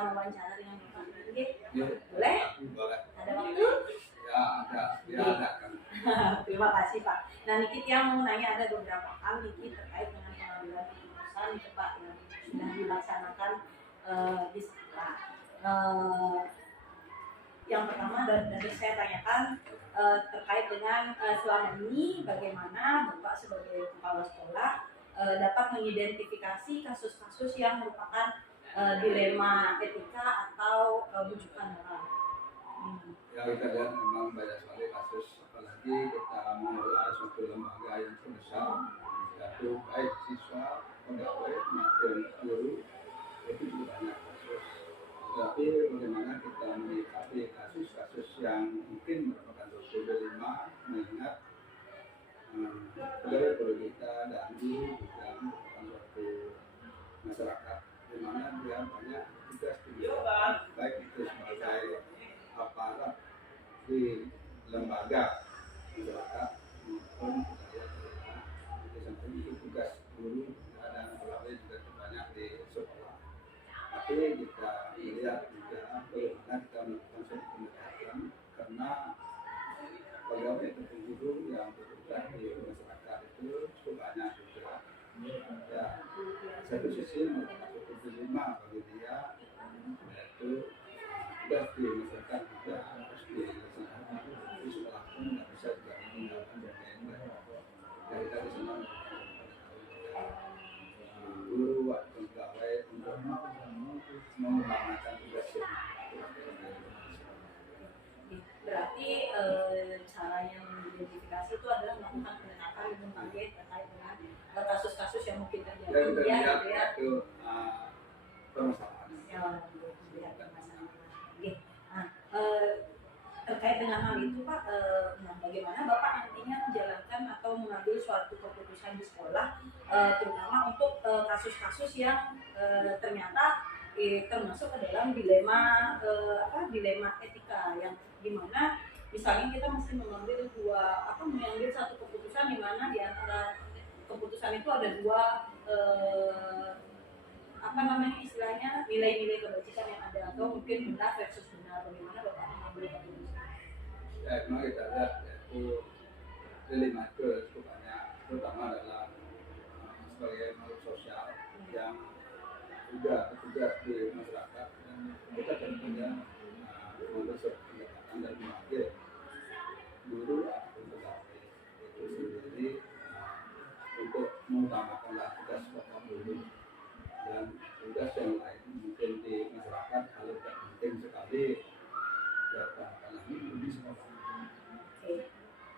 akan wawancara dengan Bapak. Oke, Ya, boleh? boleh. Ada waktu? Ya ada, ya ada kan. Terima kasih Pak. Nah Nikit yang mau nanya ada beberapa hal Nikit terkait dengan pengambilan keputusan itu Pak yang sudah dilaksanakan di sekolah. Yang pertama dari saya tanyakan terkait dengan selama ini bagaimana Bapak sebagai kepala sekolah dapat mengidentifikasi kasus-kasus yang merupakan dilema etika atau bujukan moral. Ya kita lihat memang banyak sekali kasus, apalagi kita mengelola suatu lembaga yang sebesar, yaitu baik siswa, pegawai maupun guru, itu juga banyak kasus. Tapi bagaimana kita menyikapi kasus-kasus yang mungkin merupakan suatu dilema, mengingat pegawai kita dan guru juga merupakan suatu masyarakat di mana dia banyak tugas baik itu sebagai aparat di lembaga masyarakat maupun budaya. Di samping itu tugas guru dan pegawai juga banyak di sekolah. Tapi kita melihat juga bagaimana kita melakukan suatu pendekatan karena pegawai atau guru yang bekerja di masyarakat itu cukup banyak juga. Ya, satu sisi merupakan suatu dilema bagi dia, yaitu tugas di masyarakat juga harus dilaksanakan di sekolah pun tidak bisa juga meninggalkan domain dari tadi sana guru atau pegawai untuk mengembangkan tugas Berarti caranya mengidentifikasi itu adalah melakukan pendekatan berbagai terkait dengan kasus-kasus yang mungkin terjadi ya, itu permasalahan yang melihat permasalahan. Oke. Nah, terkait dengan hal itu Pak, bagaimana Bapak nantinya menjalankan atau mengambil suatu keputusan di sekolah, terutama untuk kasus-kasus yang ternyata termasuk ke dalam dilema dilema etika yang dimana misalnya kita mesti mengambil satu keputusan di mana di antara keputusan itu ada dua istilahnya nilai-nilai kebajikan yang ada atau mungkin benar versus benar, bagaimana Bapak mengambil keputusan? Ya, memang kita lihat yaitu dilema itu cukup banyak, terutama adalah sebagai makhluk sosial yang juga bertugas di masyarakat dan kita tentunya mengambil suatu pendekatan dan memanggil guru atau pegawai itu sendiri untuk mengutamakanlah tugas pokok guru dan tugas yang lain mungkin di masyarakat kalau tidak penting sekali ya utamakanlah guru di sekolah. Oke,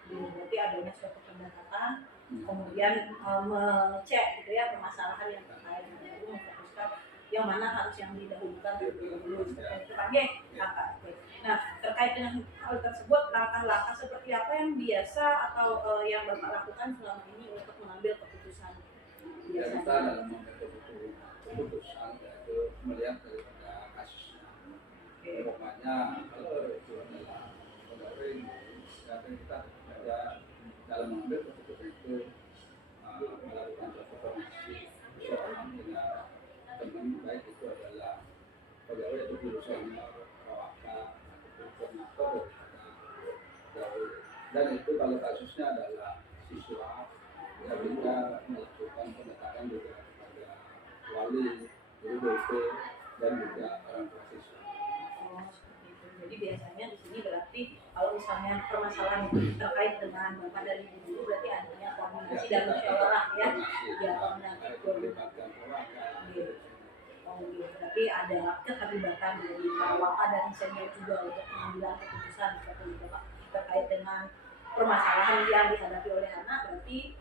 berarti adanya suatu pendekatan kemudian mengecek gitu ya permasalahan yang terkait dengan itu, memfokuskan yang mana harus yang didahulukan dulu seperti itu kan ya. Nah terkait dengan hal tersebut langkah-langkah seperti apa yang biasa atau yang Bapak lakukan selama ini untuk mengambil keputusan? Ya, kita dalam mengambil keputusan yaitu melihat daripada kasusnya. Pokoknya kalau itu adalah pegawai dan kita ada dalam mengambil keputusan itu melakukan suatu koordinasi bersama dengan teman, baik itu adalah pegawai atau guru senior, perwakilan ataupun koordinator dari dan itu kalau kasusnya adalah siswa ya kita melakukan pendekatan juga kepada wali, guru BP dan juga orang tua siswa. Oh, seperti itu. Jadi biasanya di sini berarti kalau misalnya permasalahan terkait dengan Bapak dari guru berarti adanya koordinasi dan musyawarah ya. Ya, melibatkan keluarga. Oh iya, berarti ada keterlibatan dari para dan senior juga untuk mengambil keputusan seperti itu Pak terkait dengan permasalahan yang dihadapi oleh anak, berarti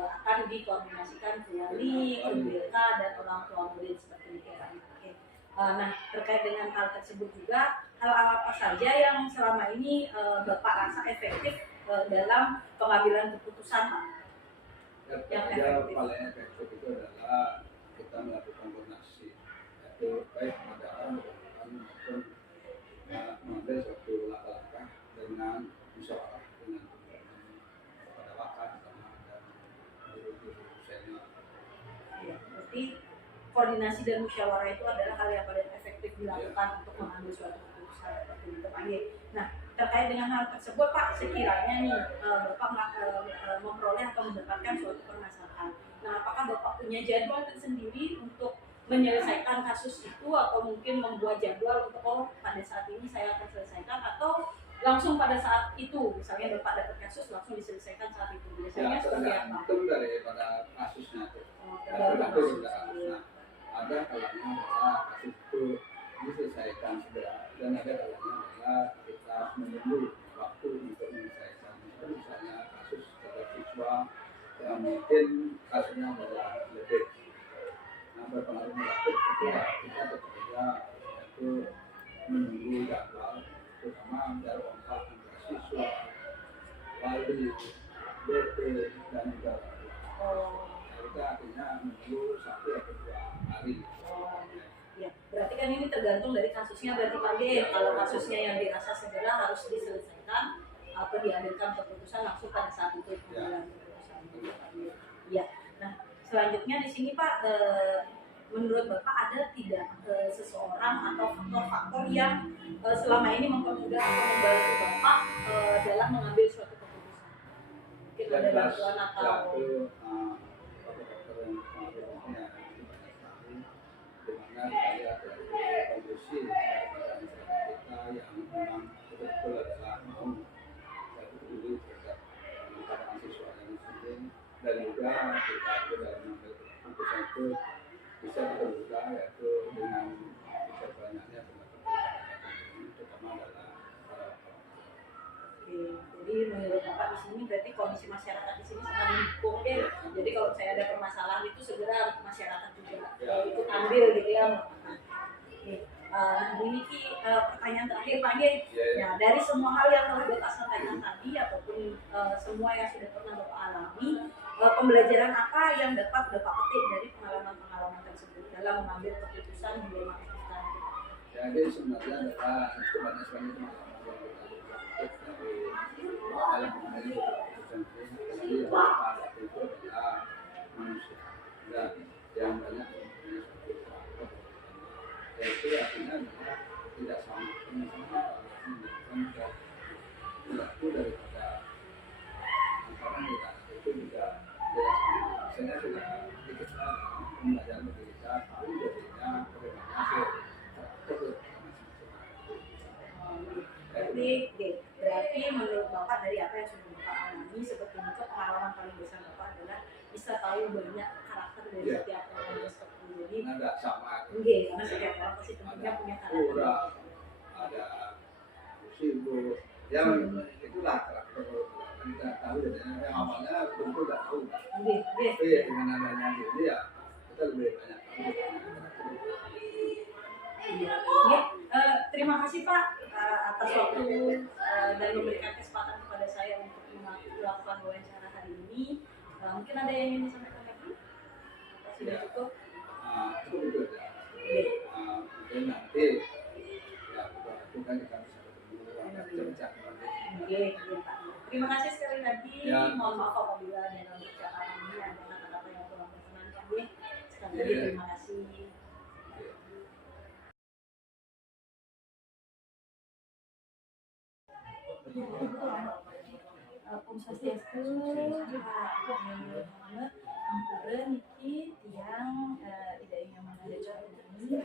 akan dikoordinasikan ke wali, ke BK dan orang tua murid seperti itu Pak. Oke. Nah terkait dengan hal tersebut juga hal apa saja yang selama ini Bapak rasa efektif dalam pengambilan keputusan Pak? Yang efektif. Paling efektif itu adalah kita melakukan koordinasi, yaitu baik pada maupun mengambil suatu langkah-langkah dengan musyawarah dengan kepada wakil dan guru-guru senior. Ya, berarti koordinasi dan musyawarah itu adalah hal yang paling efektif dilakukan untuk mengambil suatu keputusan seperti itu Pak Ye. Nah, terkait dengan hal tersebut Pak, sekiranya nih Bapak memperoleh atau mendapatkan suatu permasalahan. Nah, apakah Bapak punya jadwal tersendiri untuk menyelesaikan kasus itu, atau mungkin membuat jadwal untuk pada saat ini saya akan selesaikan, atau langsung pada saat itu, misalnya Bapak dapat kasus langsung diselesaikan saat itu, biasanya seperti apa? Tergantung daripada kasusnya tuh. Tergantung kasusnya. Ada kalanya adalah kasus itu diselesaikan segera, dan ada kalanya adalah kita menunggu waktu untuk menyelesaikan. Misalnya kasus terhadap siswa yang mungkin kasusnya adalah lebih berpengaruh negatif, itu ya kita bekerja itu menunggu jadwal, terutama dari kontak antara siswa, wali, BP, dan juga kita artinya menunggu 1 atau 2 hari. Ya, berarti kan ini tergantung dari kasusnya berarti Pak G. Kalau kasusnya yang dirasa segera harus diselesaikan atau dihadirkan keputusan langsung pada saat itu pengambilan keputusan. Ya. Nah, selanjutnya di sini Pak, menurut Bapak ada tidak seseorang atau faktor-faktor yang selama ini mempermudah atau membantu Bapak dalam mengambil suatu keputusan? Mungkin ada bantuan atau faktor-faktor yang mempengaruhinya itu banyak sekali, dimana kita ada kondisi masyarakat kita yang memang betul-betul adalah mau satu peduli terhadap keadaan siswa yang sendiri, dan juga kita itu dalam mengambil keputusan itu bisa dipermudah yaitu dengan bisa banyaknya pendapat terutama adalah jadi menurut Bapak di sini berarti kondisi masyarakat di sini sangat mendukung deh. Jadi kalau saya ada permasalahan itu segera masyarakat juga ikut ambil gitu ya. Ini pertanyaan terakhir Pak Ye. Ya, dari semua hal yang telah Bapak sampaikan tadi ataupun semua yang sudah pernah Bapak alami, pembelajaran apa yang dapat Bapak petik dari pengalaman-pengalaman tersebut dalam mengambil keputusan di dalam keputusan? Jadi sebenarnya adalah itu banyak sekali pengalaman yang kita dari dalam mengambil keputusan ini, apalagi pada itu adalah manusia dan yang banyak mempunyai suatu karakter, yaitu artinya tidak sama perilaku daripada orang kita itu juga tidak sama. Saya sudah ikut pembelajaran berbeda, tahu berbeda bagaimana berarti menurut Bapak dari apa yang sudah Bapak alami seperti itu, pengalaman paling besar Bapak adalah bisa tahu banyak karakter dari setiap orang seperti itu. Jadi nggak sama. Karena setiap orang pasti tentunya punya karakter. Ada sibuk, yang itulah karakter kita tahu jadinya yang awalnya betul nggak tahu. Tapi dengan adanya ini ya kita lebih banyak tahu. Terima kasih Pak atas waktu dan memberikan kesempatan kepada saya untuk melakukan wawancara hari ini. Mungkin ada yang ingin disampaikan lagi? Sudah cukup? Cukup itu aja. Mungkin nanti ya kita bisa ketemu Pak. Terima kasih sekali lagi. Mohon maaf apabila dalam percakapan ini ada kata-kata yang kurang berkenan kami. Sekali lagi terima kasih. Om Swastiastu, Ampura Niki tiang idenya Manado ini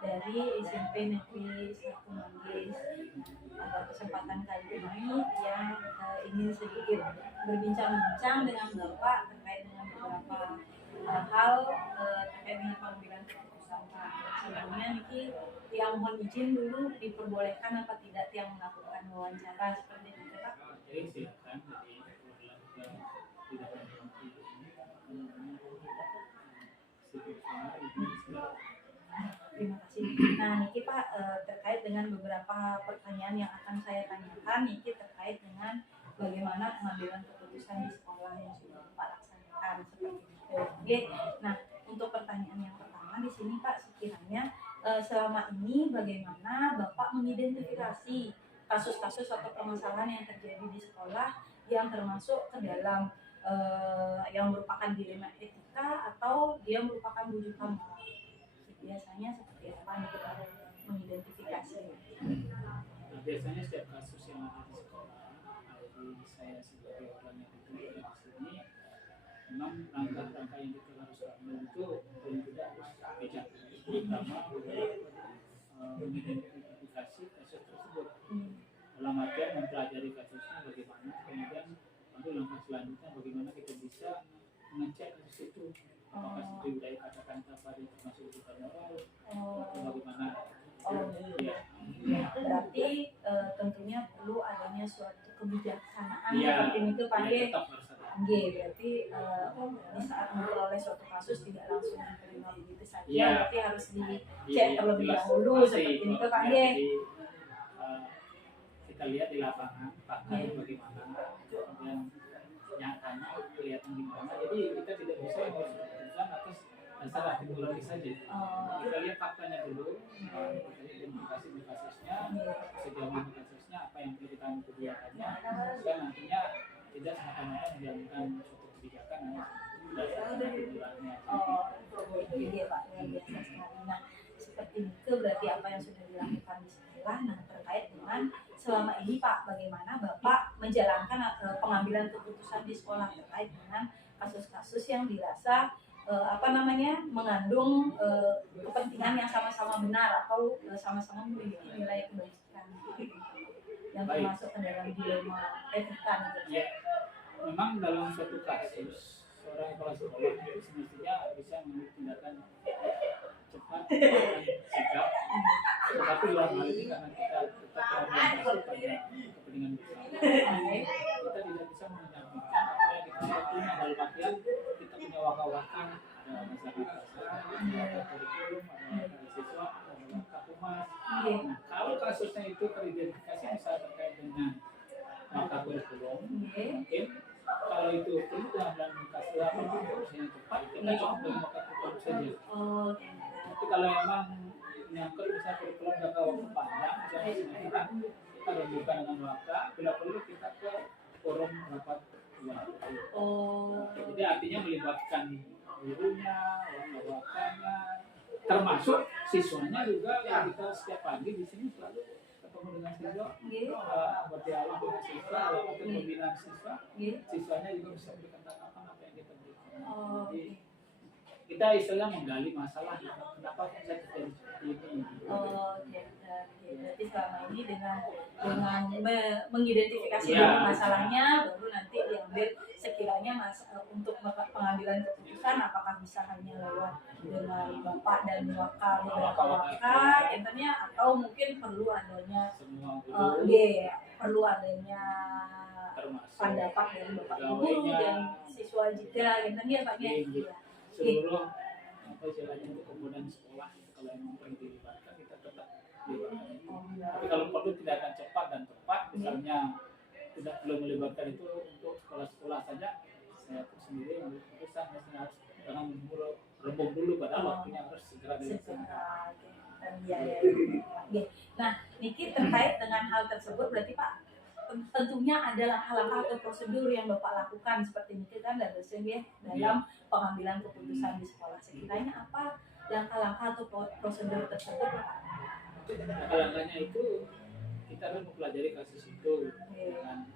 dari SMP Negeri 1 Manggis. Pada kesempatan kali ini yang ingin sedikit berbincang-bincang dengan Bapak terkait dengan beberapa hal terkait dengan pengambilan keputusan Pak. Sebelumnya Niki tiang mohon izin dulu, diperbolehkan apa tidak tiang melakukan wawancara seperti itu Pak? Silakan. Terima kasih. Nah, Niki Pak, terkait dengan beberapa pertanyaan yang akan saya tanyakan, Niki terkait dengan bagaimana pengambilan keputusan di sekolah yang sudah Bapak laksanakan seperti itu. Oke. Nah, untuk pertanyaan yang pertama di sini Pak, sekiranya selama ini bagaimana Bapak mengidentifikasi kasus-kasus atau permasalahan yang terjadi di sekolah yang termasuk ke dalam yang merupakan dilema etika atau dia merupakan bujukan moral. biasanya seperti apa nih kita mengidentifikasi? Nah, biasanya setiap kasus yang ada di sekolah, jadi saya sebagai orang yang ditunjuk di sini, memang langkah-langkah yang kita harus ambil itu paling tidak harus bijak, terutama mengidentifikasi kasus tersebut. Dalam artian mempelajari kasusnya bagaimana, kemudian lalu langkah selanjutnya bagaimana kita bisa mengecek kasus itu, apakah seperti budaya kata-kata pada termasuk kita moral atau bagaimana. Ya, berarti tentunya perlu adanya suatu kebijaksanaan ya, seperti itu Pak Ye. Tetap harus ada. Berarti di saat memperoleh suatu kasus tidak langsung diterima begitu saja, Ya. berarti harus dicek terlebih dahulu seperti itu Pak Ye. Jadi, kita lihat di lapangan faktanya bagaimana, kemudian nyatanya kelihatan gimana. Jadi kita tidak bisa menentukan atas dasar aktivitas saja. Kita lihat faktanya dulu, kita identifikasi kasusnya, sejauh ini kasusnya apa yang perlu kita kebijakannya, sehingga nantinya tidak semata-mata menjalankan suatu kebijakan yang dasar aktivitasnya. Iya Pak, luar biasa sekali. Nah, seperti itu berarti apa yang sudah dilakukan di sekolah. Nah, terkait dengan selama ini Pak, bagaimana Bapak menjalankan pengambilan keputusan di sekolah terkait dengan kasus-kasus yang dirasa mengandung kepentingan yang sama-sama benar atau sama-sama memiliki nilai kebaikan yang termasuk ke dalam dilema etika gitu. Ya, memang dalam suatu kasus seorang kepala sekolah itu semestinya bisa mengambil tindakan cepat dan sigap, tetapi dalam hal ini karena kita tetap berorientasi pada kepentingan bersama, kita tidak bisa menyampaikan apa yang kita punya dalam artian kita punya waka-waka, ada masyarakat, ada kurikulum, ada siswa, ada waka humas. Nah, kalau kasusnya itu teridentifikasi misalnya terkait dengan waka kurikulum, mungkin kalau itu perlu dalam kasus apa yang tepat, kita cukup dengan waka kurikulum saja. Tapi kalau memang menyangkut misalnya kurikulum jangka waktu panjang, misalnya semester, kita rembukan dengan waka, bila perlu kita ke forum rapat dewan. Jadi artinya melibatkan gurunya, wakanya, termasuk siswanya juga. Yang kita setiap pagi di sini selalu ketemu dengan siswa, berdialog dengan siswa, atau pembinaan siswa, siswanya juga bisa memberikan tanggapan apa yang kita berikan. Jadi kita istilah menggali masalah, kenapa bisa terjadi seperti ini. Berarti selama ini dengan mengidentifikasi dulu masalahnya, baru nanti diambil sekiranya untuk pengambilan keputusan apakah bisa hanya lewat dengan bapak dan beberapa waka, intinya atau mungkin perlu adanya perlu adanya pendapat dari bapak guru dan siswa juga, intinya Pak ya. Seluruh istilahnya untuk komponen sekolah itu kalau memang perlu dilibatkan kita tetap libatkan. Tapi kalau perlu tindakan cepat dan tepat, misalnya tidak perlu melibatkan itu untuk sekolah-sekolah saja, saya pun sendiri mengambil keputusan harus jangan rembuk dulu padahal waktunya harus segera dilaksanakan. Nah, Niki terkait dengan hal tersebut berarti Pak tentunya ada langkah-langkah atau prosedur yang Bapak lakukan seperti itu kan dan ya dalam pengambilan keputusan di sekolah. Sekiranya apa langkah-langkah atau prosedur tersebut Pak? Langkah-langkahnya itu kita harus mempelajari kasus itu dengan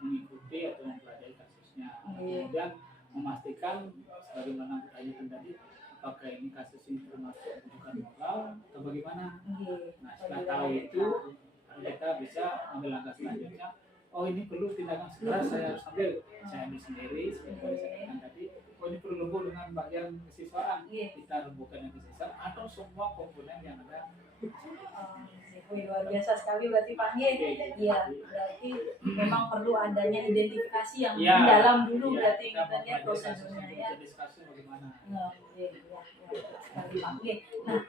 mengikuti atau mempelajari kasusnya, kemudian memastikan sebagaimana pertanyaan tadi apakah ini kasus ini termasuk bukan moral atau bagaimana. Nah setelah tahu itu kita bisa ambil langkah selanjutnya. Oh ini perlu tindakan segera saya harus ambil. Saya ambil sendiri seperti saya katakan tadi. Oh ini perlu rembuk dengan bagian kesiswaan. Kita rembukan yang kesiswaan atau semua komponen yang ada. Luar biasa sekali berarti Pak Ye. Iya, berarti memang perlu adanya identifikasi yang mendalam dulu berarti ya prosedurnya ya. Diskusi bagaimana? Sekali Pak Ye. Nah,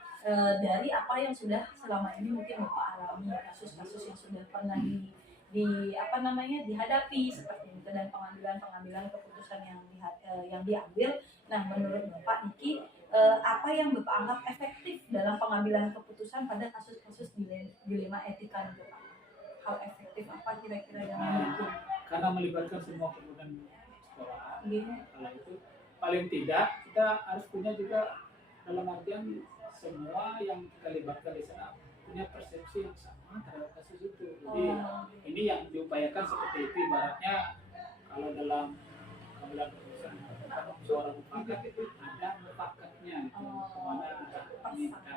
dari apa yang sudah selama ini mungkin Bapak alami, kasus-kasus yang sudah pernah dihadapi seperti itu dan pengambilan keputusan yang diambil. Nah, menurut Bapak Niki, apa yang Bapak anggap efektif dalam pengambilan keputusan pada kasus-kasus dilema etika itu Pak? Hal efektif apa kira-kira yang mendukung? Karena melibatkan semua komponen sekolah, kalau itu paling tidak kita harus punya juga dalam artian semua yang kita libatkan di sana punya persepsi yang sama terhadap kasus itu. Jadi ini yang diupayakan seperti itu, ibaratnya kalau dalam pengambilan keputusan seorang mufakat itu ada mufakatnya itu kemana kita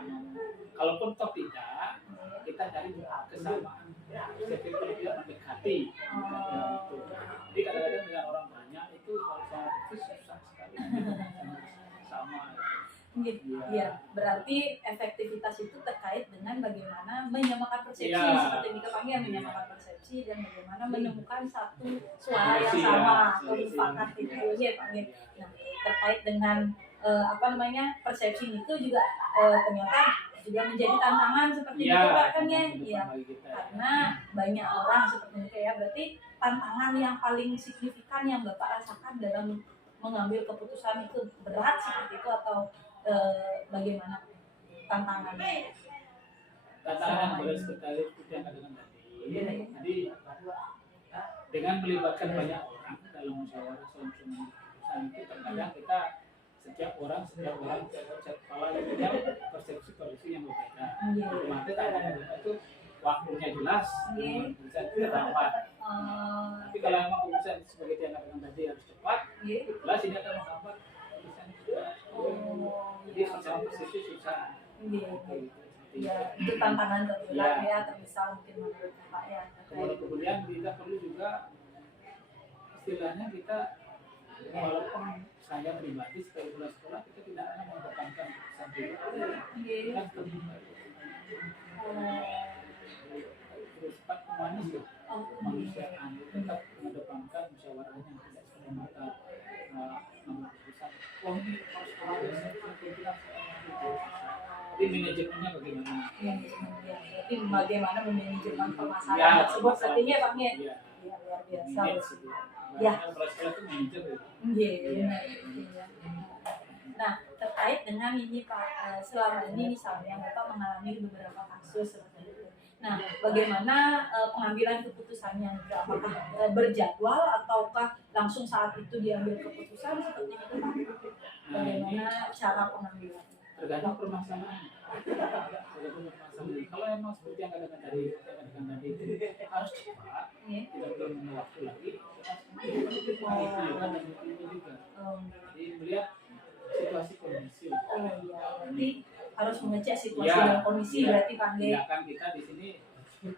mau. Kalaupun toh tidak, kita cari kesamaan, seperti tidak mendekati. Itu. Jadi kadang-kadang dengan orang banyak itu kalau soal itu susah sekali sama. Iya, berarti efektivitas itu terkait dengan bagaimana menyamakan persepsi, seperti Nika panggil menyamakan persepsi dan bagaimana menemukan satu suara yang sama atau mufakat itu, ya panggil. Nah, terkait dengan persepsi itu juga ternyata juga menjadi tantangan seperti itu Pak kan ya, karena banyak orang seperti itu ya. Berarti tantangan yang paling signifikan yang Bapak rasakan dalam mengambil keputusan itu berat seperti itu atau bagaimana tantangannya? Tantangan yang berat sekali seperti yang katakan tadi. Jadi dengan melibatkan banyak orang dalam musyawarah keputusan itu terkadang kita setiap orang kepala punya persepsi yang berbeda. Maka tantangan kita itu waktunya jelas, keputusan itu terdapat. Tapi kalau memang keputusan sebagai yang katakan tadi harus cepat, jelas ini akan menghambat keputusan itu. Jadi sama persepsi susah. Ya, itu tantangan terberat ya, terbesar mungkin menurut Pak ya. Kemudian kita perlu juga istilahnya kita walaupun saya pribadi sebagai sekolah kita tidak akan mengedepankan keputusan pribadi. Kan bersifat humanis ya, kemanusiaan tetap mengedepankan musyawarahnya tidak semata mengambil keputusan. Oh ini kalau sekolah jadi manajemennya bagaimana? Jadi bagaimana memanajemen permasalahan tersebut sepertinya Pak ya? Iya, luar biasa. Ya. Nah, terkait dengan ini Pak, selama ini misalnya Bapak mengalami beberapa kasus seperti itu. Nah, bagaimana pengambilan keputusannya? Apakah berjadwal ataukah langsung saat itu diambil keputusan seperti itu Pak? Bagaimana cara pengambilannya? Tergantung permasalahan. Kalau emang seperti yang katakan tadi harus cepat, tidak perlu menunggu waktu lagi. Itu juga dan itu juga. Jadi melihat situasi kondisi. Jadi harus mengecek situasi dan kondisi berarti Pak. Kan kita di sini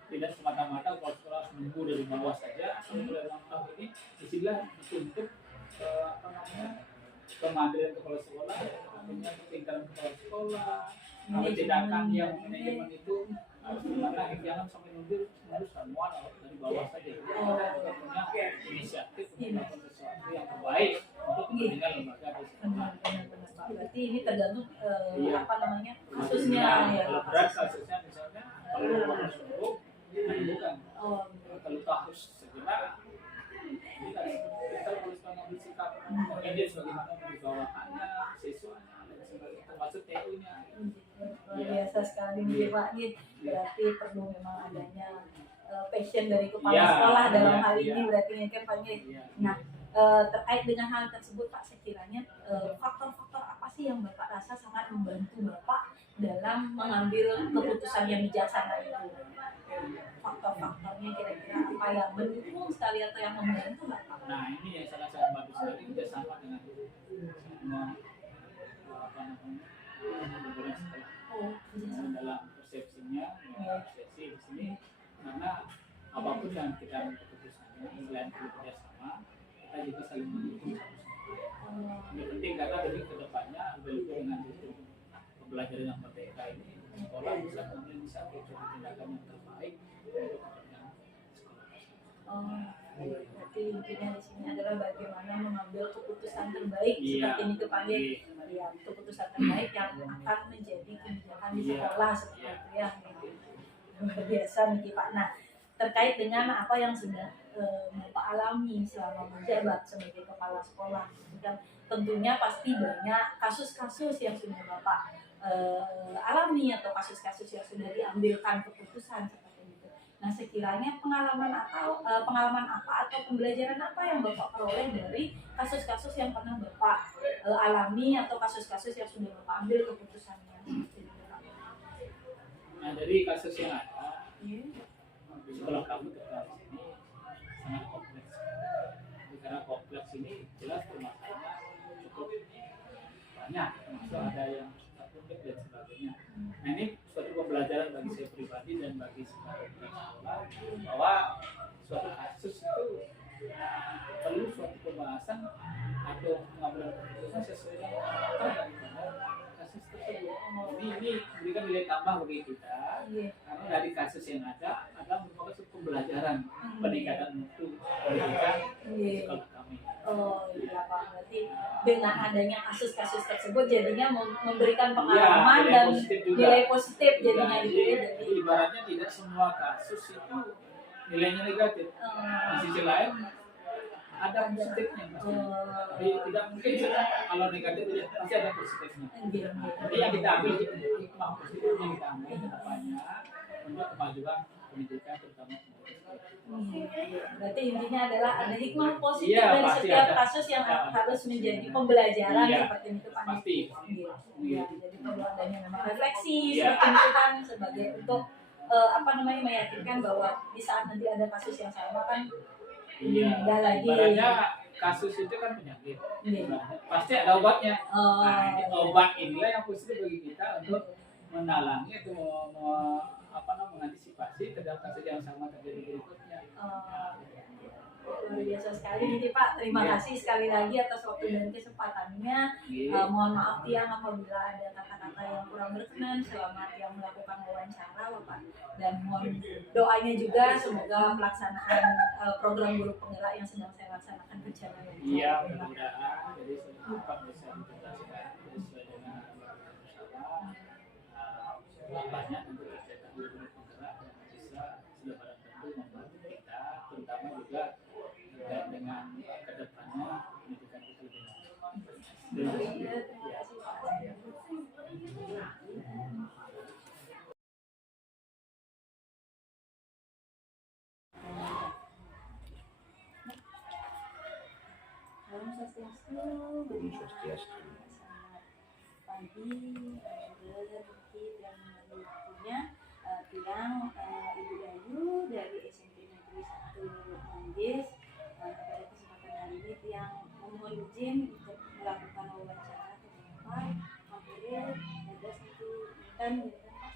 tidak semata-mata kalau sekolah harus menunggu dari bawah saja. Mulai ulang tahun ini disinilah dituntut kemandirian kepala sekolah, artinya ketinggalan kepala sekolah, tindakan yang manajemen itu harus dimana jangan sampai mundur semua dari bawah saja. Kita punya inisiatif untuk melakukan sesuatu yang terbaik untuk kepentingan lembaga di sekolah. Berarti ini tergantung kasusnya ya. Kalau berat kasusnya misalnya kalau harus suruh, bukan. Kalau harus segera. Kita harus mengambil sikap edit bagaimana membawakannya, siswanya, dan sebagainya, termasuk TU-nya. Luar biasa sekali nih Pak. Berarti perlu memang adanya passion dari kepala sekolah dalam hal ini berarti kan Pak. Nah, terkait dengan hal tersebut Pak, sekiranya faktor-faktor apa sih yang Bapak rasa sangat membantu Bapak dalam mengambil keputusan yang bijaksana itu? Faktor-faktornya kira-kira apa yang mendukung sekali atau yang membantu Bapak? Nah ini yang sangat-sangat bagus sekali kerjasama dengan semua sekolah dalam persepsinya, persepsi di sini karena apapun yang kita ambil keputusannya selain kerjasama kita juga saling mendukung satu sama lain. Ini penting karena dari kedepannya dengan pembelajaran yang merdeka ini sekolah bisa mengambil inisiatif tindakan yang terbaik untuk kepentingan sekolah. Berarti intinya di sini adalah bagaimana mengambil keputusan terbaik seperti ini kepanggil keputusan terbaik yang akan menjadi kebijakan di sekolah seperti itu ya. Luar biasa nih Pak. Nah, terkait dengan apa yang sudah Bapak alami selama menjabat sebagai kepala sekolah, dan tentunya pasti banyak kasus-kasus yang sudah Bapak alami atau kasus-kasus yang sudah diambilkan keputusan seperti itu. Nah, sekiranya pengalaman apa atau pembelajaran apa yang Bapak peroleh dari kasus-kasus yang pernah Bapak alami atau kasus-kasus yang sudah Bapak ambil keputusannya? Nah dari kasus yang ada Iya. di sekolah kamu terkait ini sangat kompleks. Jadi karena kompleks ini jelas permasalahannya cukup banyak, termasuk ada yang konflik dan sebagainya. Nah ini suatu pembelajaran bagi saya pribadi dan bagi sebagai sekolah bahwa suatu kasus itu perlu suatu pembahasan atau pengambilan keputusan sesuai dengan fakta daripada kasus tersebut. Ini memberikan nilai tambah bagi kita Iya. karena dari kasus yang ada merupakan suatu pembelajaran peningkatan mutu pendidikan Iya. sekolah kami. Oh iya Pak, berarti dengan adanya kasus-kasus tersebut jadinya memberikan pengalaman Nilai dan positif juga. nilai positif jadinya Jadi, gitu ya. jadi ibaratnya tidak semua kasus itu nilainya negatif. Di sisi lain ada positifnya pasti. Jadi tidak mungkin kalau negatif ya pasti ada positifnya. Jadi yang kita ambil hikmah positifnya yang kita ambil kedepannya untuk kemajuan pendidikan terutama Berarti intinya adalah ada hikmah positif Iya, dari pasti setiap ada. kasus yang harus menjadi pembelajaran Iya, seperti itu Pak. pasti. Iya, jadi perlu adanya memang refleksi Iya. seperti itu kan sebagai untuk meyakinkan bahwa di saat nanti ada kasus yang sama kan Iya. enggak lagi. Ibaratnya kasus itu kan penyakit. Iya. Pasti ada obatnya. Oh, Nah, ini obat inilah yang positif bagi kita untuk menalangi atau mengantisipasi terhadap kasus yang sama terjadi berikutnya. Luar biasa sekali nih Pak. Terima Iya. kasih sekali lagi atas waktu dan kesempatannya. Iya. Mohon maaf yang apabila ada kata-kata yang kurang berkenan. Selamat yang melakukan wawancara Bapak. Dan mohon doanya juga semoga pelaksanaan program guru penggerak yang sedang saya laksanakan berjalan lancar. Iya, mudah-mudahan jadi cepat bisa dituntaskan sesuai dengan bersama banyak untuk kegiatan guru penggerak yang bisa sudah barang tentu membantu kita, terutama juga terkait dengan kedepannya pendidikan kita lebih baik. Terima kasih. Terima kasih Pak. Salam Swastiastu. Om Swastiastu. Selamat pagi, Alhamdulillah dan punya bilang Ibu Ayu dari SMP Negeri 1 Manggis. Pada kesempatan hari ini yang memohon izin untuk melakukan wawancara ke Bapak. Alhamdulillah ada satu intan gitu Pak.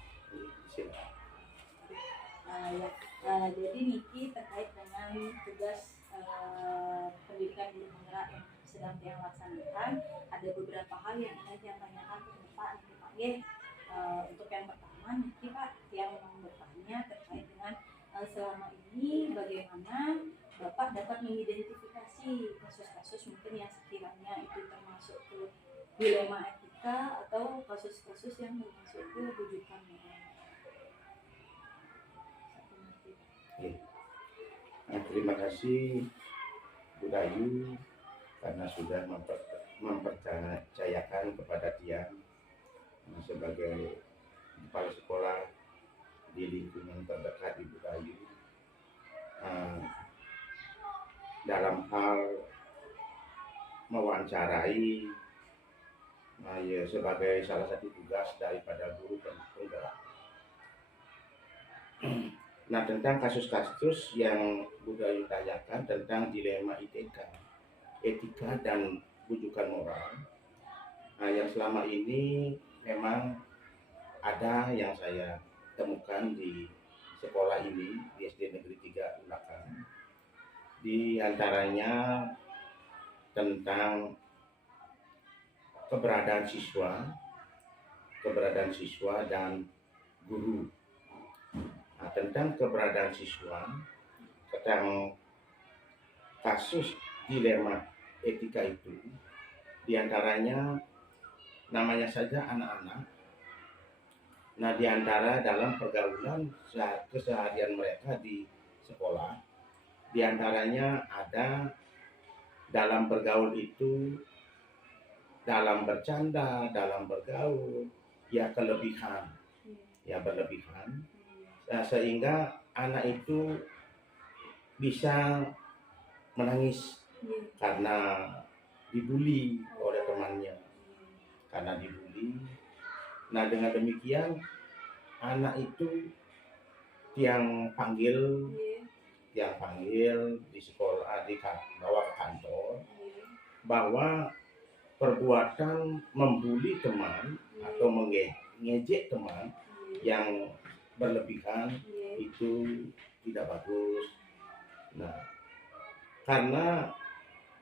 Jadi Niki terkait dengan tugas pendidikan guru penggerak yang sedang dia laksanakan, ada beberapa hal yang ingin saya tanyakan ke Bapak Niki Pak. Untuk yang pertama Niki Pak yang bertanya terkait dengan selama ini bagaimana Bapak dapat mengidentifikasi kasus-kasus mungkin yang sekiranya itu termasuk ke dilema etika atau kasus-kasus yang termasuk ke rujukan moral. Terima kasih Bu Dayu karena sudah mempercayakan kepada dia sebagai kepala sekolah di lingkungan terdekat Ibu Dayu dalam hal mewawancarai ya, sebagai salah satu tugas daripada guru penggerak. Nah, tentang kasus-kasus yang Bu Dayu tanyakan tentang dilema etika dan rujukan moral, yang selama ini memang ada yang saya temukan di sekolah ini, di SD Negeri 3 Ulakan. Di antaranya tentang keberadaan siswa dan guru. Nah, tentang keberadaan siswa, tentang kasus dilema etika itu, diantaranya namanya saja anak-anak. Nah, diantara dalam pergaulan keseharian mereka di sekolah, diantaranya ada dalam bergaul itu, dalam bercanda, dalam bergaul, ya berlebihan. Nah, sehingga anak itu bisa menangis karena dibully oleh temannya, Nah, dengan demikian anak itu yang panggil di sekolah, bawa ke kantor bahwa perbuatan membuli teman atau mengejek teman yang berlebihan itu tidak bagus. Nah, karena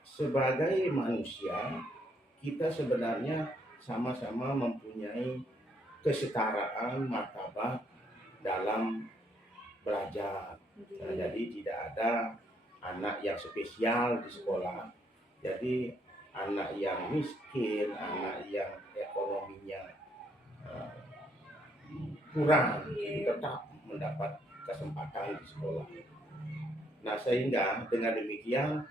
sebagai manusia kita sebenarnya sama-sama mempunyai kesetaraan martabat dalam belajar. Nah, jadi tidak ada anak yang spesial di sekolah. Jadi anak yang miskin, anak yang ekonominya kurang itu tetap mendapat kesempatan di sekolah. Nah, sehingga dengan demikian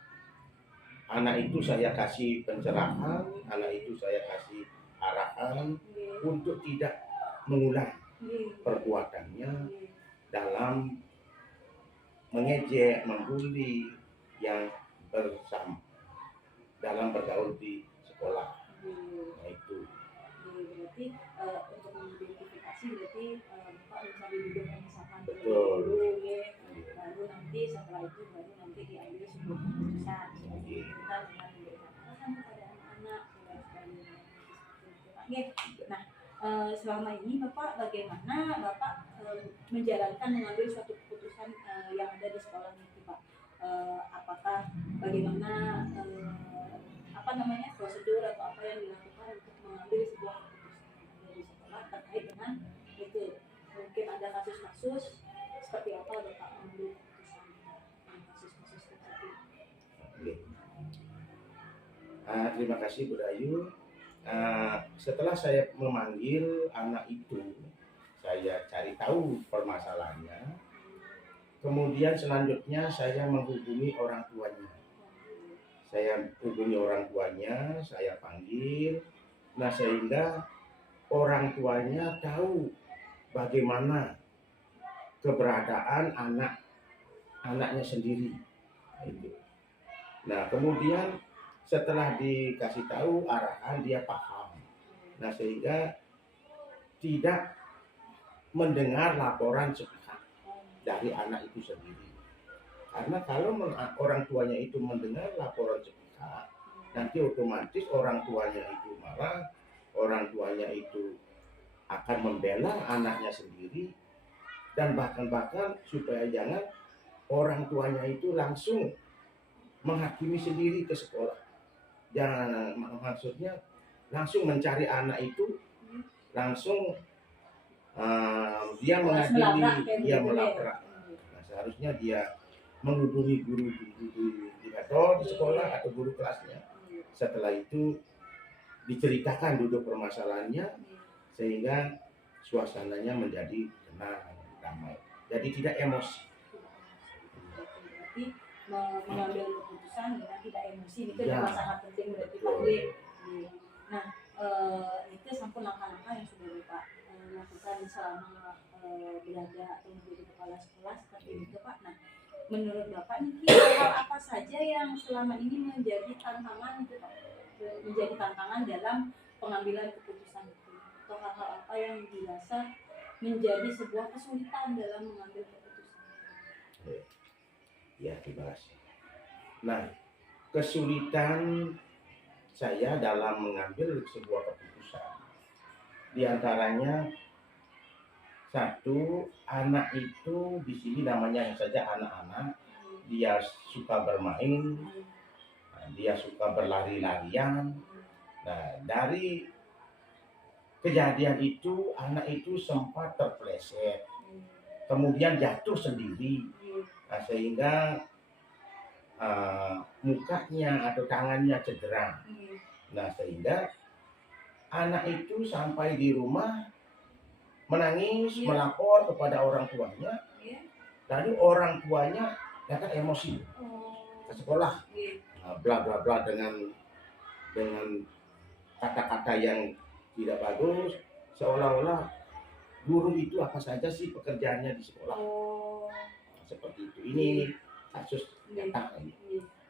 anak itu saya kasih pencerahan, anak itu saya kasih arahan untuk tidak mengulang perbuatannya dalam mengejek, membuli yang bersama dalam bergaul di sekolah. Nah, itu. Berarti untuk mengidentifikasi berarti Bapak bisa duduk misalkan Betul. dulu ya, baru nanti setelah itu baru nanti diambil sebuah keputusan kita dengan memberikan arahan kepada anak-anak dan sebagainya. Nah, selama ini Bapak bagaimana Bapak menjalankan mengambil suatu keputusan yang ada di sekolah ini Pak? Apakah bagaimana prosedur atau apa yang dilakukan untuk mengambil sebuah keputusan dari sekolah terkait dengan itu, mungkin ada kasus-kasus seperti apa Bapak mengambil keputusan kasus-kasus tersebut? Terima kasih Bu Dayu. Setelah saya memanggil anak itu, saya cari tahu permasalahannya. Kemudian selanjutnya saya menghubungi orang tuanya. Saya hubungi orang tuanya, saya panggil. Nah, sehingga orang tuanya tahu bagaimana keberadaan anaknya sendiri. Nah, kemudian setelah dikasih tahu arahan, dia paham. Nah, sehingga tidak mendengar laporan sepihak dari anak itu sendiri. Karena kalau orang tuanya itu mendengar laporan sepihak, nanti otomatis orang tuanya itu marah, orang tuanya itu akan membela anaknya sendiri, dan bahkan supaya jangan orang tuanya itu langsung menghakimi sendiri ke sekolah. Jangan, maksudnya langsung mencari anak itu, langsung dia mengadili, dia melaprak. Nah, seharusnya dia menghubungi guru di kantor, di sekolah atau guru kelasnya. Setelah itu diceritakan duduk permasalahannya sehingga suasananya menjadi tenang, damai. Jadi tidak emosi. Berarti mengambil keputusan dengan tidak emosi itu yang sangat penting berarti Pak. Nah, itu sampun langkah-langkah yang sudah Bapak lakukan selama berada atau menjadi kepala sekolah seperti itu Pak. Nah, menurut Bapak ini hal apa saja yang selama ini menjadi tantangan itu Pak? Menjadi tantangan dalam pengambilan keputusan itu, atau hal-hal apa yang dirasa menjadi sebuah kesulitan dalam mengambil keputusan? Ya, terima kasih. Nah, kesulitan saya dalam mengambil sebuah keputusan diantaranya satu, anak itu di sini namanya saja anak-anak, dia suka bermain, dia suka berlari-larian. Nah, dari kejadian itu anak itu sempat terpleset, kemudian jatuh sendiri. Nah, sehingga mukanya atau tangannya cedera. Nah, sehingga anak itu sampai di rumah menangis, melapor kepada orang tuanya. Lalu orang tuanya datang emosi ke sekolah, bla bla bla dengan kata-kata yang tidak bagus, seolah-olah guru itu apa saja sih pekerjaannya di sekolah. Seperti itu. Ini kasus nyata.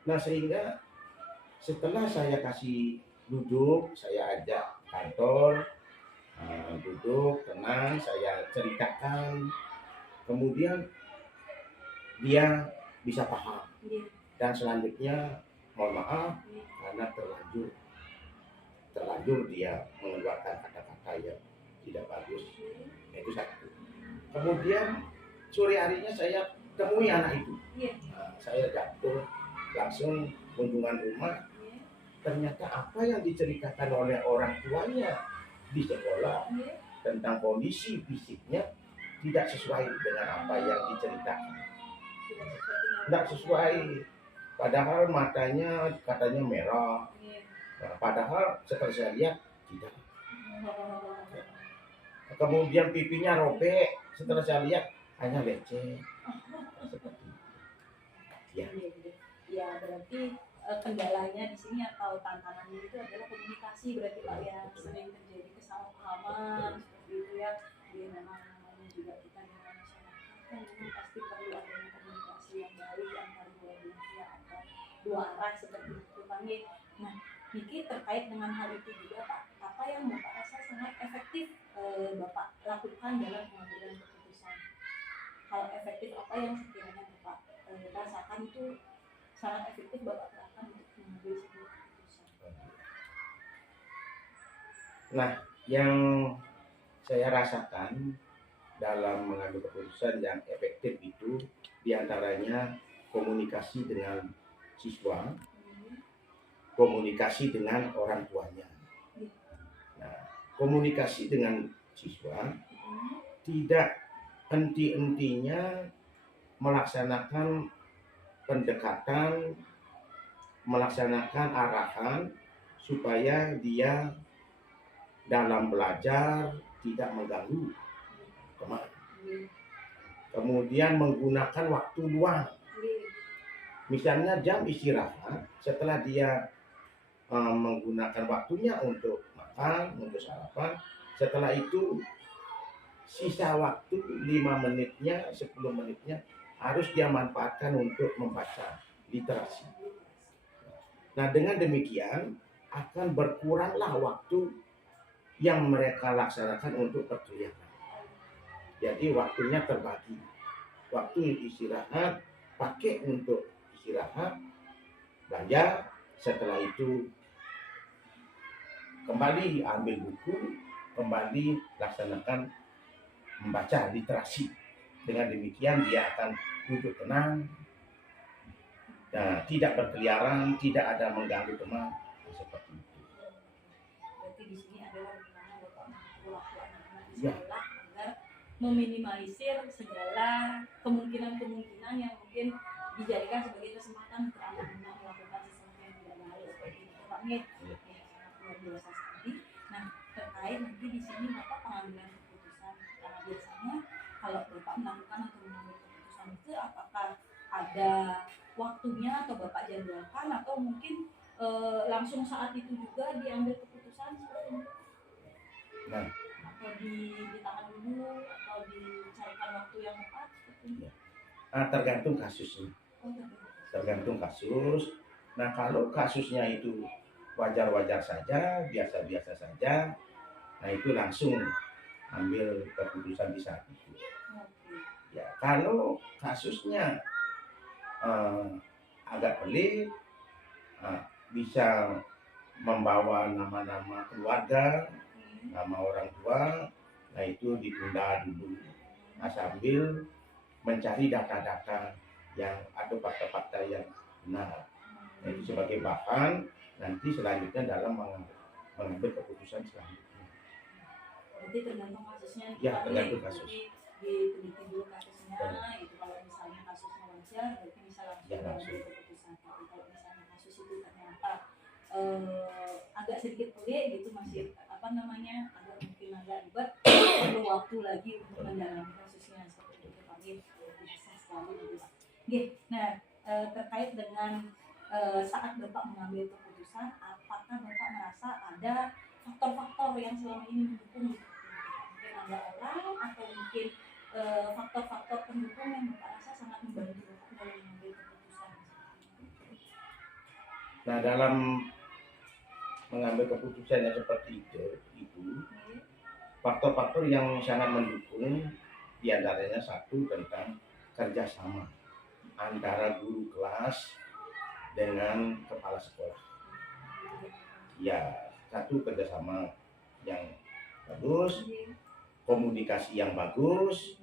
Nah, sehingga setelah saya kasih duduk, saya ajak kantor, Duduk tenang, saya ceritakan, kemudian dia bisa paham. Iya. Dan selanjutnya mohon maaf Iya. karena terlanjur dia mengeluarkan kata-kata yang tidak bagus. Itu satu. Kemudian sore harinya saya temui anak itu. Iya. Saya jatuh langsung kunjungan rumah. Iya. Ternyata apa yang diceritakan oleh orang tuanya di sekolah Iya. tentang kondisi fisiknya tidak sesuai dengan apa yang diceritakan. Tidak sesuai. Padahal matanya katanya merah. Iya. Nah, padahal setelah saya lihat tidak. Oh. Kemudian pipinya robek. Setelah saya lihat hanya lecet. Seperti itu. Ya. Ya berarti kendalanya di sini atau tantangannya itu adalah komunikasi berarti Pak ya, sering terjadi kesalahpahaman seperti itu ya. Jadi memang namanya juga kita dengan masyarakat kan memang pasti perlu adanya komunikasi yang baik antara dua belah pihak atau dua arah seperti itu Pak. Nah, Niki terkait dengan hal itu juga Pak, apa yang Bapak rasa sangat efektif Bapak lakukan dalam pengambilan keputusan? Hal efektif apa yang sekiranya Bapak rasakan itu sangat efektif Bapak terapkan untuk mengambil sebuah keputusan? Nah, yang saya rasakan dalam mengambil keputusan yang efektif itu diantaranya komunikasi dengan siswa, komunikasi dengan orang tuanya. Nah, komunikasi dengan siswa tidak henti-hentinya melaksanakan pendekatan, melaksanakan arahan supaya dia dalam belajar tidak mengganggu teman. Kemudian menggunakan waktu luang. Misalnya jam istirahat, setelah dia menggunakan waktunya untuk makan, untuk sarapan, setelah itu sisa waktu 5 menitnya, 10 menitnya harus dia manfaatkan untuk membaca literasi. Nah, dengan demikian akan berkuranglah waktu yang mereka laksanakan untuk perkuliahan. Jadi waktunya terbagi. Waktu istirahat pakai untuk istirahat, belajar, setelah itu kembali ambil buku, kembali laksanakan membaca literasi. Dengan demikian dia akan duduk tenang, nah, tidak berkeliaran, tidak ada mengganggu teman, seperti itu. Berarti di sini adalah bagaimana Bapak mengatur waktu anak-anak di Ya. sekolah agar meminimalisir segala kemungkinan-kemungkinan yang mungkin dijadikan sebagai kesempatan untuk anak-anak melakukan sesuatu yang tidak baik seperti itu Pak. Ya, sangat luar biasa sekali. Nah, terkait nanti di sini Bapak pengambilan keputusan, karena biasanya kalau Bapak melakukan atau mengambil keputusan itu apakah ada waktunya atau Bapak jadwalkan atau mungkin langsung saat itu juga diambil keputusan seperti itu? Nah, atau ditahan dulu atau dicarikan waktu yang tepat seperti itu? tergantung kasusnya. Tergantung kasus. Nah, kalau kasusnya itu wajar-wajar saja, biasa-biasa saja, nah itu langsung ambil keputusan di saat itu. Ya, kalau kasusnya agak pelik, bisa membawa nama-nama keluarga, nama orang tua, nah itu ditunda dulu. Nah, sambil mencari data-data yang atau fakta-fakta yang benar. Nah, itu sebagai bahan nanti selanjutnya dalam mengambil keputusan selanjutnya. Berarti tergantung kasusnya. Ya, tergantung kasus. Diteliti dulu kasusnya, itu kalau misalnya kasusnya wajar, berarti bisa langsung Ya, mengambil keputusan. Tapi kalau misalnya kasus itu ternyata agak sedikit pelik gitu, masih agak mungkin agak ribet, perlu waktu lagi untuk mendalami kasusnya seperti itu Pak. Bisa sekali gitu Pak. Nah, terkait dengan saat Bapak mengambil keputusan, apakah Bapak merasa ada faktor-faktor yang selama ini mendukung? Mungkin ada orang atau mungkin faktor-faktor pendukung yang Bapak rasa sangat membantu Bapak dalam mengambil keputusan? Nah, dalam mengambil keputusan yang seperti itu faktor-faktor yang sangat mendukung diantaranya satu tentang kerjasama antara guru kelas dengan kepala sekolah. Ya, satu kerjasama yang bagus, komunikasi yang bagus.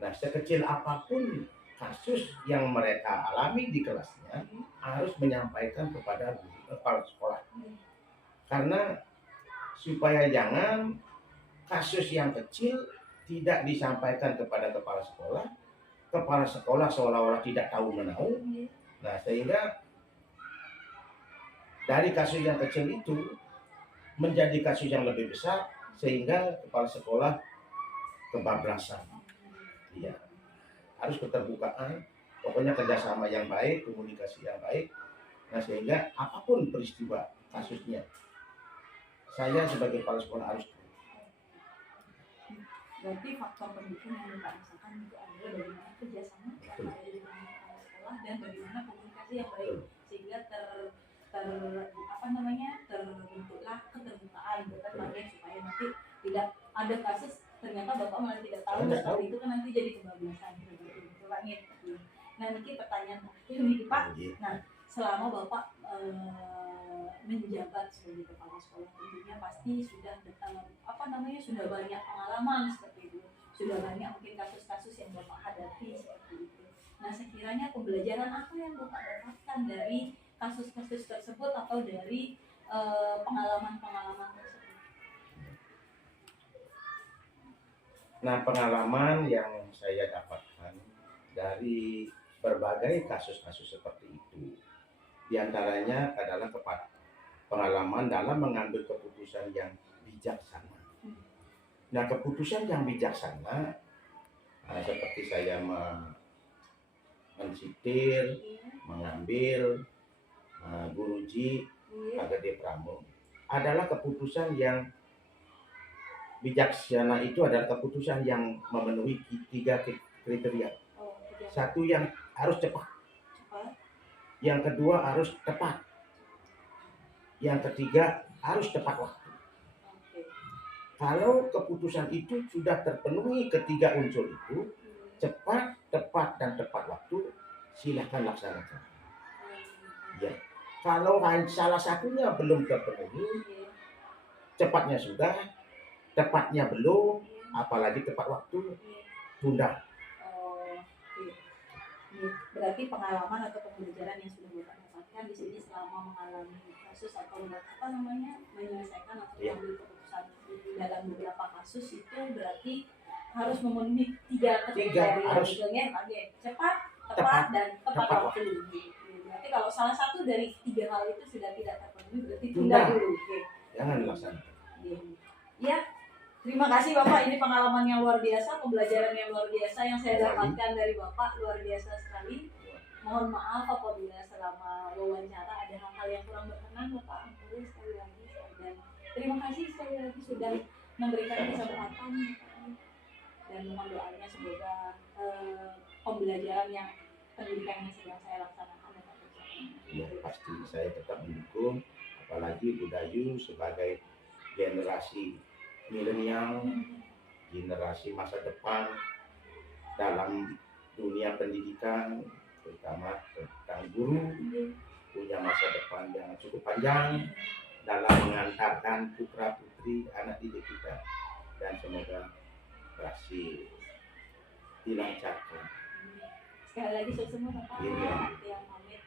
Nah, sekecil apapun kasus yang mereka alami di kelasnya harus menyampaikan kepada kepala sekolah. Karena supaya jangan kasus yang kecil tidak disampaikan kepada kepala sekolah seolah-olah tidak tahu menahu. Nah, sehingga dari kasus yang kecil itu menjadi kasus yang lebih besar sehingga kepala sekolah kebablasan. Iya, harus keterbukaan, pokoknya kerjasama yang baik, komunikasi yang baik. Nah, sehingga apapun peristiwa kasusnya, saya sebagai kepala sekolah harus. Berarti faktor pendukung yang Bapak rasakan itu adalah bagaimana kerjasama antara dengan kepala sekolah dan bagaimana komunikasi yang baik sehingga terbentuklah keterbukaan berbagai supaya nanti tidak ada kasus ternyata Bapak malah tidak tahu seperti itu kan nanti jadi kebablasan gitu Pak. Nah, ini pertanyaan terakhir nih Pak. Nah, selama Bapak menjabat sebagai kepala sekolah tentunya pasti sudah sudah banyak pengalaman seperti itu, sudah banyak mungkin kasus-kasus yang Bapak hadapi seperti itu. Nah, sekiranya pembelajaran apa yang Bapak dapatkan dari kasus-kasus tersebut atau dari pengalaman-pengalaman tersebut? Nah, pengalaman yang saya dapatkan dari berbagai kasus-kasus seperti itu, diantaranya adalah pengalaman dalam mengambil keputusan yang bijaksana. Nah, keputusan yang bijaksana seperti saya mensitir, mengambil guruji Agade Pramo adalah keputusan yang bijaksana. Itu adalah keputusan yang memenuhi 3 kriteria. Satu, yang harus cepat. Yang kedua, harus tepat. Yang ketiga, harus tepat waktu. Kalau keputusan itu sudah terpenuhi ketiga unsur itu, cepat, tepat, dan tepat waktu, silakan laksanakan. Ya. Kalau salah satunya belum terpenuhi, cepatnya sudah, tepatnya belum, apalagi tepat waktu, tunda. Berarti pengalaman atau pembelajaran yang sudah Bapak dapatkan di sini selama mengalami kasus atau menyelesaikan atau mengambil keputusan dalam beberapa kasus itu berarti harus memenuhi 3 kriteria cepat, tepat, dan tepat waktu. Berarti kalau salah satu dari 3 hal itu sudah tidak terpenuhi berarti tunda dulu. Jangan dilaksanakan. Ya. Terima kasih Bapak, ini pengalaman yang luar biasa, pembelajaran yang luar biasa yang saya dapatkan dari Bapak, luar biasa sekali. Mohon maaf apabila selama wawancara ada hal-hal yang kurang berkenan Bapak, ampun sekali lagi. Dan terima kasih sekali lagi sudah memberikan kesempatan dan mohon doanya semoga pembelajaran yang pendidikan yang sedang saya laksanakan dapat tercapai. Ya, pasti saya tetap mendukung, apalagi Budayu sebagai generasi milenial, generasi masa depan dalam dunia pendidikan, terutama tentang guru, punya masa depan yang cukup panjang dalam mengantarkan putra putri anak didik kita, dan semoga berhasil dilancarkan. Sekali lagi sukses Bapak. Yang pamit